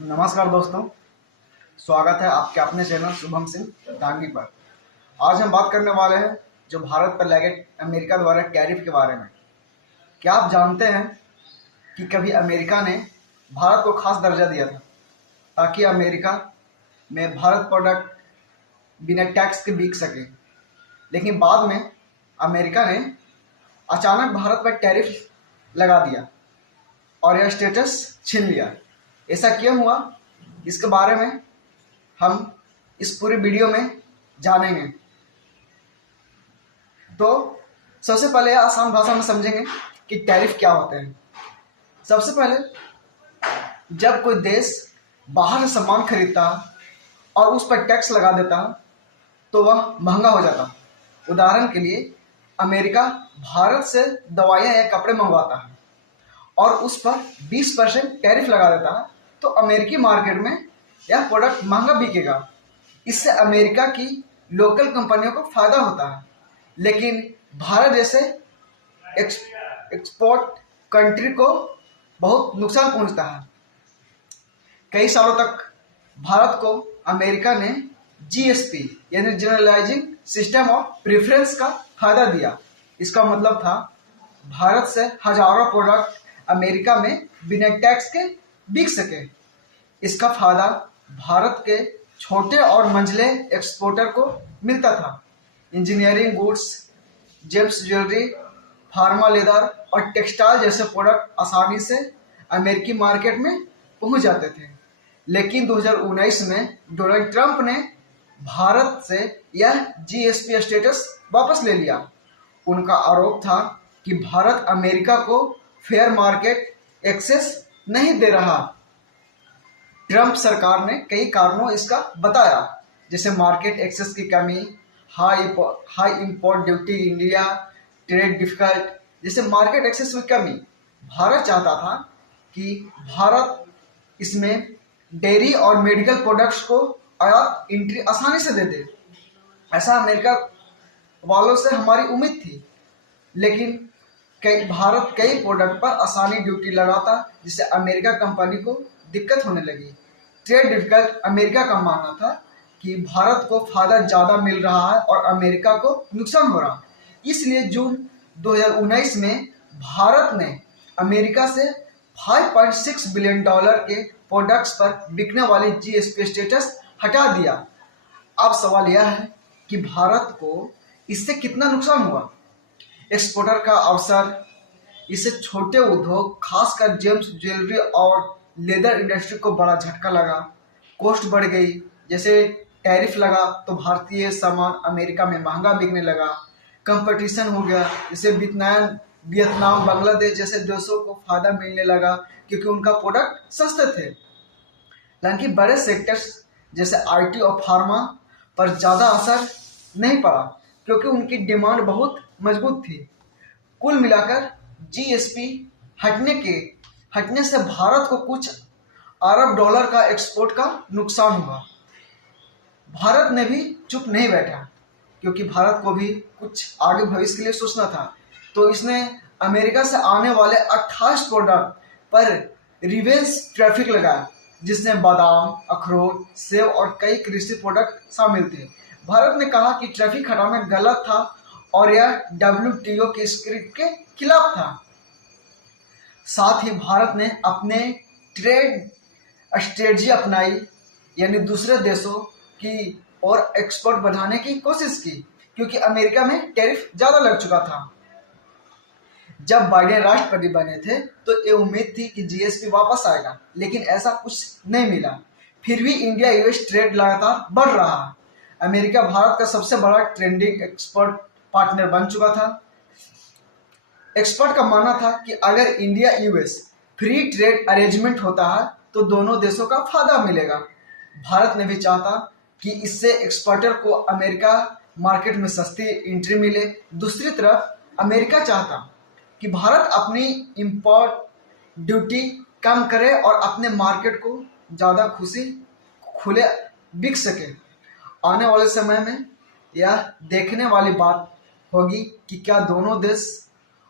नमस्कार दोस्तों, स्वागत है आपके अपने चैनल शुभम सिंह दांगी पर। आज हम बात करने वाले हैं जो भारत पर लगे अमेरिका द्वारा टैरिफ के बारे में। क्या आप जानते हैं कि कभी अमेरिका ने भारत को खास दर्जा दिया था ताकि अमेरिका में भारत प्रोडक्ट बिना टैक्स के बिक सके, लेकिन बाद में अमेरिका ने अचानक भारत पर टैरिफ लगा दिया और यह स्टेटस छीन लिया। ऐसा क्यों हुआ, इसके बारे में हम इस पूरी वीडियो में जानेंगे। तो सबसे पहले आसान भाषा में समझेंगे कि टैरिफ क्या होते हैं। सबसे पहले जब कोई देश बाहर से सामान खरीदता है और उस पर टैक्स लगा देता है तो वह महंगा हो जाता है। उदाहरण के लिए अमेरिका भारत से दवाइयाँ या कपड़े मंगवाता है और उस पर 20% टैरिफ लगा देता है, तो अमेरिकी मार्केट में यह प्रोडक्ट महंगा बिकेगा। इससे अमेरिका की लोकल कंपनियों को फायदा होता है, लेकिन भारत जैसे एक्सपोर्ट कंट्री को बहुत नुकसान पहुंचता है। कई सालों तक भारत को अमेरिका ने जीएसपी यानी जनरलाइजिंग सिस्टम ऑफ प्रेफरेंस का फायदा दिया। इसका मतलब था भारत से हजारों प्रोडक्ट अमेरिका में बिना टैक्स के बिक सके। इसका फायदा भारत के छोटे और मंझले एक्सपोर्टर को मिलता था। Engineering goods, James jewellery, pharma leather और टेक्सटाइल जैसे प्रोडक्ट आसानी से अमेरिकी मार्केट में पहुंच जाते थे। लेकिन 2019 में डोनाल्ड ट्रंप ने भारत से यह जीएसपी स्टेटस वापस ले लिया। उनका आरोप था कि भारत अमेरिका को फेयर मार्केट एक्सेस नहीं दे रहा। ट्रंप सरकार ने कई कारणों इसका बताया, जैसे मार्केट एक्सेस की कमी, high import duty India, trade difficult. जैसे मार्केट एक्सेस की कमी, भारत चाहता था कि भारत इसमें डेयरी और मेडिकल प्रोडक्ट्स को आयात एंट्री आसानी से दे दे। ऐसा अमेरिका वालों से हमारी उम्मीद थी, लेकिन भारत कई प्रोडक्ट पर आसानी ड्यूटी लगाता, जिससे अमेरिका कंपनी को दिक्कत होने लगी। ट्रेड डिफिकल्ट, अमेरिका का मानना था कि भारत को फायदा ज़्यादा मिल रहा है और अमेरिका को नुकसान हो रहा है। इसलिए जून 2019 में भारत ने अमेरिका से $5.6 बिलियन के प्रोडक्ट्स पर बिकने वाली जीएसपी स्टेटस हटा दिया। अब सवाल यह है कि भारत को इससे कितना नुकसान हुआ। एक्सपोर्टर का अवसर, इससे छोटे उद्योग खासकर जेम्स ज्वेलरी और लेदर इंडस्ट्री को बड़ा झटका लगा। कॉस्ट बढ़ गई, जैसे टैरिफ लगा तो भारतीय सामान अमेरिका में महंगा बिकने लगा। कंपटीशन हो गया, जैसे वियतनाम, बांग्लादेश जैसे देशों को फायदा मिलने लगा क्योंकि उनका प्रोडक्ट सस्ते थे। हालांकि बड़े सेक्टर्स जैसे आईटी और फार्मा पर ज़्यादा असर नहीं पड़ा क्योंकि उनकी डिमांड बहुत मजबूत थी। कुल मिलाकर जीएसपी हटने से भारत को कुछ अरब डॉलर का एक्सपोर्ट का नुकसान हुआ। भारत ने भी चुप नहीं बैठा क्योंकि भारत को भी कुछ आगे भविष्य के लिए सोचना था, तो इसने अमेरिका से आने वाले 28 प्रोडक्ट पर रिवर्स ट्रैफिक लगाया, जिसमें बादाम, अखरोट, सेब और कई कृषि प्रोडक्ट शामिल थे। भारत ने कहा कि ट्रैफिक हटाना गलत था और यह WTO की स्क्रिप्ट के खिलाफ था। साथ ही भारत ने अपने ट्रेड स्ट्रेटजी अपनाई, यानी दूसरे देशों की और एक्सपोर्ट बढ़ाने की कोशिश की क्योंकि अमेरिका में टैरिफ ज़्यादा लग चुका था। जब बाइडेन राष्ट्रपति बने थे तो ये उम्मीद थी कि जीएसपी वापस आएगा, लेकिन ऐसा कुछ नहीं मिला। फिर भी इंडिया यूएस ट्रेड लगातार बढ़ रहा है। अमेरिका भारत का सबसे बड़ा ट्रेंडिंग एक्सपोर्ट पार्टनर बन चुका था। एक्सपर्ट का मानना था कि अगर India US free trade arrangement होता है तो दोनों देशों का फायदा मिलेगा। भारत ने भी चाहता कि इससे एक्सपोर्टर को अमेरिका मार्केट में सस्ती एंट्री मिले। दूसरी तरफ अमेरिका चाहता कि भारत अपनी इंपोर्ट ड्यूटी कम करे और अपने मार्केट को ज़्यादा खुले बिक सके। आने वाले समय में यह देखने वाली बात होगी कि क्या दोनों देश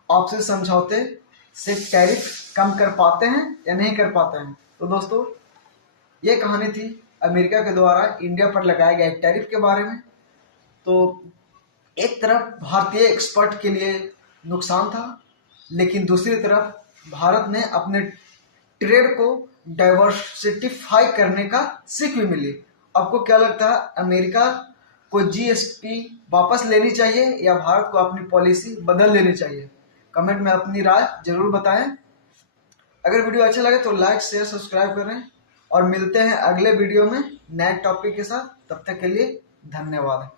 आपसी समझौते से टैरिफ कम कर पाते हैं या नहीं कर पाते हैं। तो दोस्तों, ये कहानी थी अमेरिका के द्वारा इंडिया पर लगाए गए टैरिफ के बारे में। तो एक तरफ भारतीय एक्सपर्ट के लिए नुकसान था, लेकिन दूसरी तरफ भारत ने अपने ट्रेड को डाइवर्सिफाई करने का सीख भी मिली। आपको क्या लगता है, अमेरिका को जीएसपी वापस लेनी चाहिए या भारत को अपनी पॉलिसी बदल लेनी चाहिए? कमेंट में अपनी राय जरूर बताएं। अगर वीडियो अच्छा लगे तो लाइक शेयर सब्सक्राइब करें और मिलते हैं अगले वीडियो में नए टॉपिक के साथ। तब तक के लिए धन्यवाद।